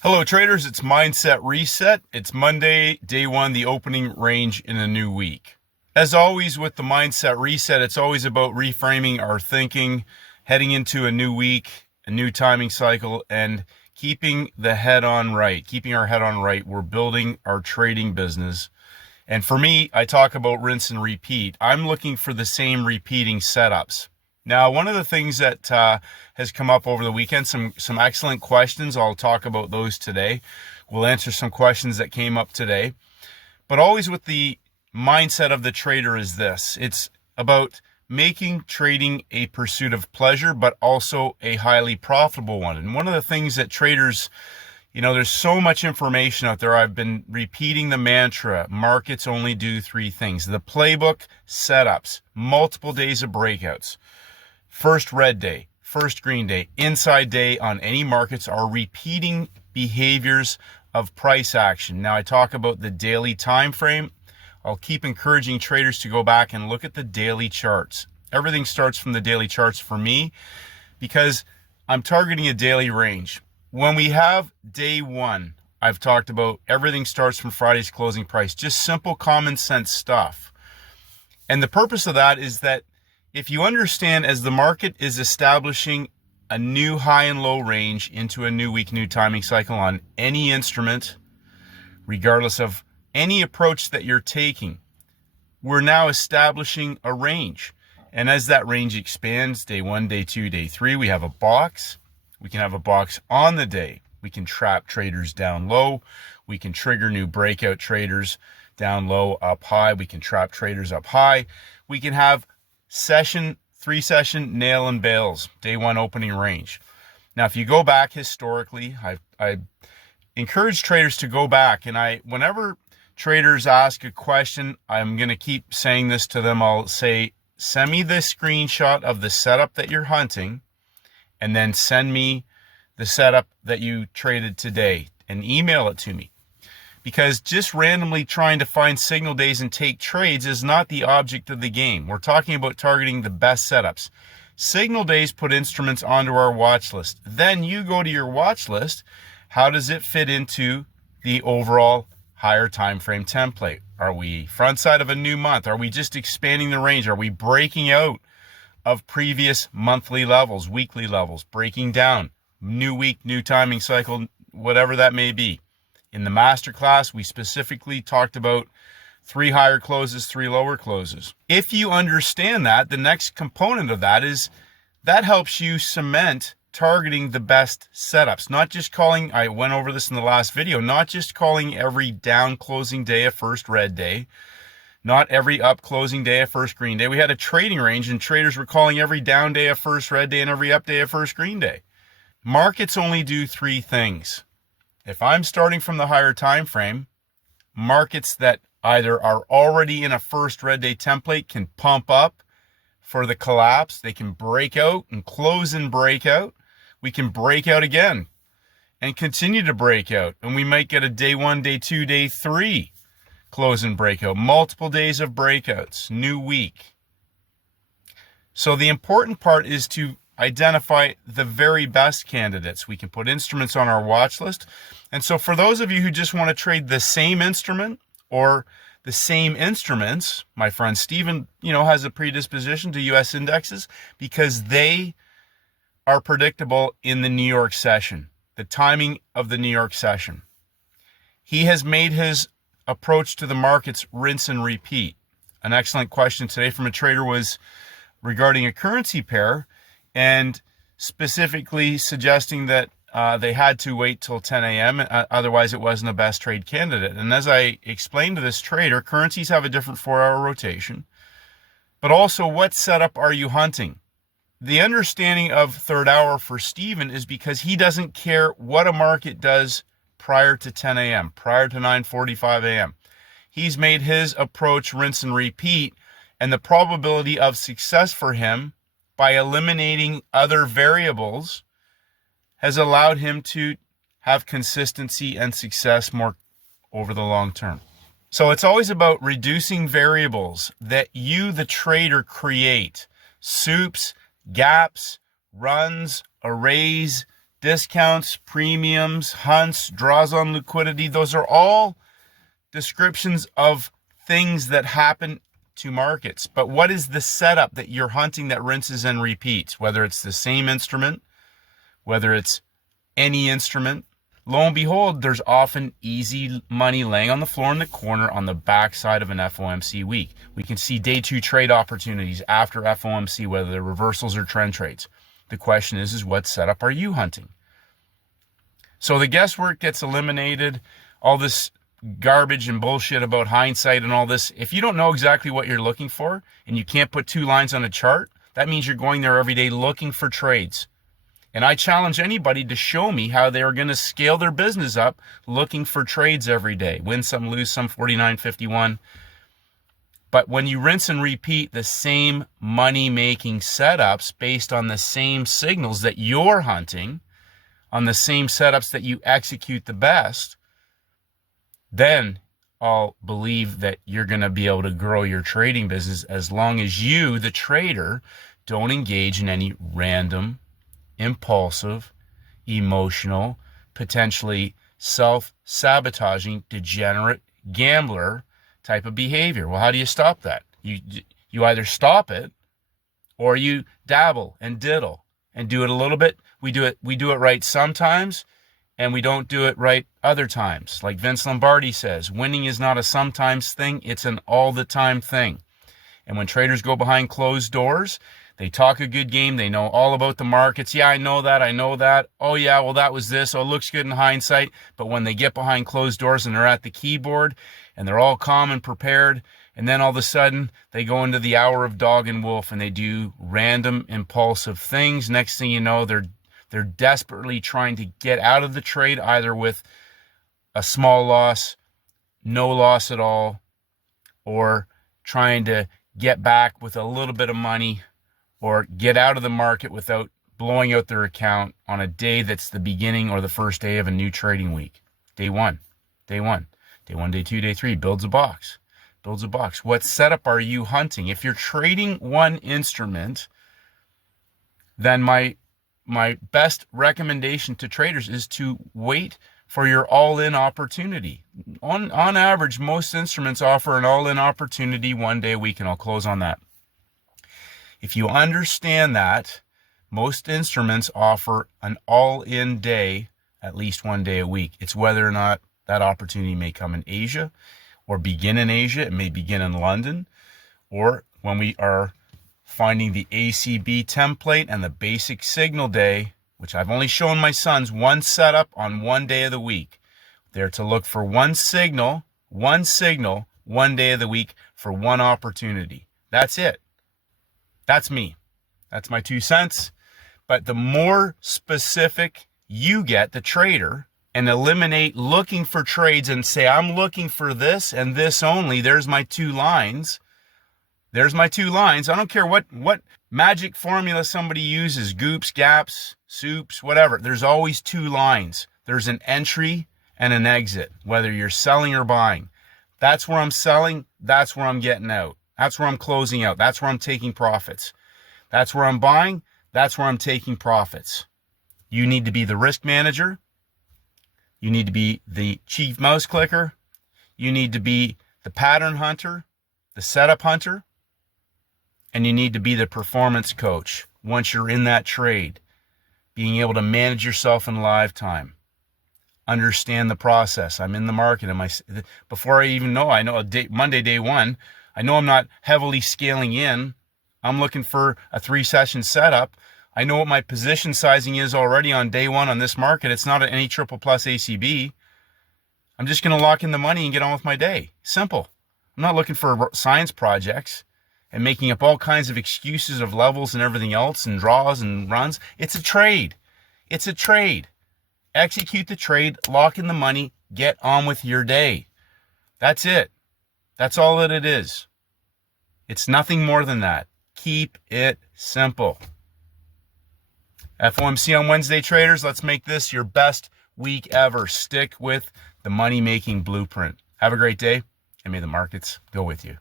Hello traders, it's Mindset Reset. It's Monday, day one, the opening range in a new week. As always with the Mindset Reset, it's always about reframing our thinking, heading into a new week, a new timing cycle, and keeping the head on right, keeping our head on right. We're building our trading business. And for me, I talk about rinse and repeat. I'm looking for the same repeating setups. Now, one of the things that has come up over the weekend, some excellent questions. I'll talk about those today. We'll answer some questions that came up today. But always with the mindset of the trader is this. It's about making trading a pursuit of pleasure, but also a highly profitable one. And one of the things that traders, there's so much information out there. I've been repeating the mantra, markets only do three things. The playbook setups, multiple days of breakouts. First red day, first green day, inside day on any markets are repeating behaviors of price action. Now I talk about the daily time frame. I'll keep encouraging traders to go back and look at the daily charts. Everything starts from the daily charts for me because I'm targeting a daily range. When we have day one, I've talked about everything starts from Friday's closing price, just simple common sense stuff. And the purpose of that is that if you understand as the market is establishing a new high and low range into a new week, new timing cycle on any instrument, regardless of any approach that you're taking, we're now establishing a range. And as that range expands, day one, day two, day three, we have a box. We can have a box on the day. We can trap traders down low. We can trigger new breakout traders down low, up high. We can trap traders up high. We can have three session nail and bails, day one opening range. Now, if you go back historically, I encourage traders to go back, and whenever traders ask a question, I'm going to keep saying this to them. I'll say, send me the screenshot of the setup that you're hunting, and then send me the setup that you traded today and email it to me. Because just randomly trying to find signal days and take trades is not the object of the game. We're talking about targeting the best setups. Signal days put instruments onto our watch list. Then you go to your watch list. How does it fit into the overall higher time frame template? Are we front side of a new month? Are we just expanding the range? Are we breaking out of previous monthly levels, weekly levels, breaking down, new week, new timing cycle, whatever that may be? In the masterclass, we specifically talked about 3 higher closes, 3 lower closes. If you understand that, the next component of that is that helps you cement targeting the best setups. Not just calling, I went over this in the last video, not just calling every down closing day a first red day, not every up closing day a first green day. We had a trading range and traders were calling every down day a first red day and every up day a first green day. Markets only do 3 things. If I'm starting from the higher time frame, markets that either are already in a first red day template can pump up for the collapse. They can break out and close and break out. We can break out again and continue to break out. And we might get a day 1, day 2, day 3 close and breakout. Multiple days of breakouts, new week. So the important part is to identify the very best candidates. We can put instruments on our watch list. And so for those of you who just want to trade the same instrument or the same instruments, my friend Steven, has a predisposition to US indexes because they are predictable in the New York session, the timing of the New York session. He has made his approach to the markets rinse and repeat. An excellent question today from a trader was regarding a currency pair, and specifically suggesting that they had to wait till 10 a.m. Otherwise, it wasn't a best trade candidate. And as I explained to this trader, currencies have a different 4-hour rotation. But also, what setup are you hunting? The understanding of third hour for Steven is because he doesn't care what a market does prior to 10 a.m., prior to 9:45 a.m. He's made his approach rinse and repeat, and the probability of success for him by eliminating other variables has allowed him to have consistency and success more over the long term. So it's always about reducing variables that you, the trader, create. Soups, gaps, runs, arrays, discounts, premiums, hunts, draws on liquidity. Those are all descriptions of things that happen to markets. But what is the setup that you're hunting that rinses and repeats? Whether it's the same instrument, whether it's any instrument, lo and behold, there's often easy money laying on the floor in the corner on the backside of an FOMC week. We can see day two trade opportunities after FOMC, whether they're reversals or trend trades. The question is what setup are you hunting? So the guesswork gets eliminated, all this garbage and bullshit about hindsight and all this. If you don't know exactly what you're looking for and you can't put two lines on a chart, that means you're going there every day looking for trades. And I challenge anybody to show me how they're going to scale their business up looking for trades every day. Win some, lose some, 49.51. But when you rinse and repeat the same money-making setups based on the same signals that you're hunting, on the same setups that you execute the best, then I'll believe that you're going to be able to grow your trading business as long as you, the trader, don't engage in any random, impulsive, emotional, potentially self-sabotaging, degenerate gambler type of behavior. Well, how do you stop that? You either stop it or you dabble and diddle and do it a little bit. We do it right sometimes and we don't do it right other times. Like Vince Lombardi says, winning is not a sometimes thing, it's an all the time thing. And when traders go behind closed doors, they talk a good game. They know all about the markets. Yeah, I know that. Oh, yeah, well, that was this. Oh, it looks good in hindsight. But when they get behind closed doors and they're at the keyboard and they're all calm and prepared, and then all of a sudden they go into the hour of dog and wolf and they do random, impulsive things. Next thing you know, they're desperately trying to get out of the trade, either with a small loss, no loss at all, or trying to get back with a little bit of money, or get out of the market without blowing out their account on a day that's the beginning or the first day of a new trading week. Day one, day 2, day 3, builds a box. What setup are you hunting? If you're trading one instrument, then my best recommendation to traders is to wait for your all-in opportunity. On average, most instruments offer an all-in opportunity one day a week, and I'll close on that. If you understand that, most instruments offer an all-in day at least one day a week. It's whether or not that opportunity may come in Asia or begin in Asia. It may begin in London, or when we are finding the ACB template and the basic signal day, which I've only shown my sons one setup on one day of the week. They're to look for one signal, one day of the week for one opportunity. That's it. That's me. That's my 2 cents. But the more specific you get, the trader, and eliminate looking for trades and say, I'm looking for this and this only. There's my 2 lines. I don't care what magic formula somebody uses, goops, gaps, soups, whatever. There's always 2 lines. There's an entry and an exit, whether you're selling or buying. That's where I'm selling. That's where I'm getting out. That's where I'm closing out. That's where I'm taking profits. That's where I'm buying. That's where I'm taking profits. You need to be the risk manager. You need to be the chief mouse clicker. You need to be the pattern hunter, the setup hunter, and you need to be the performance coach once you're in that trade, being able to manage yourself in live time. Understand the process. I'm in the market. Before I even know, Monday, day 1, I know I'm not heavily scaling in. I'm looking for a 3-session setup. I know what my position sizing is already on day 1 on this market. It's not any triple plus ACB. I'm just going to lock in the money and get on with my day. Simple. I'm not looking for science projects and making up all kinds of excuses of levels and everything else and draws and runs. It's a trade. Execute the trade, lock in the money, get on with your day. That's it. That's all that it is. It's nothing more than that. Keep it simple. FOMC on Wednesday, traders. Let's make this your best week ever. Stick with the money-making blueprint. Have a great day, and may the markets go with you.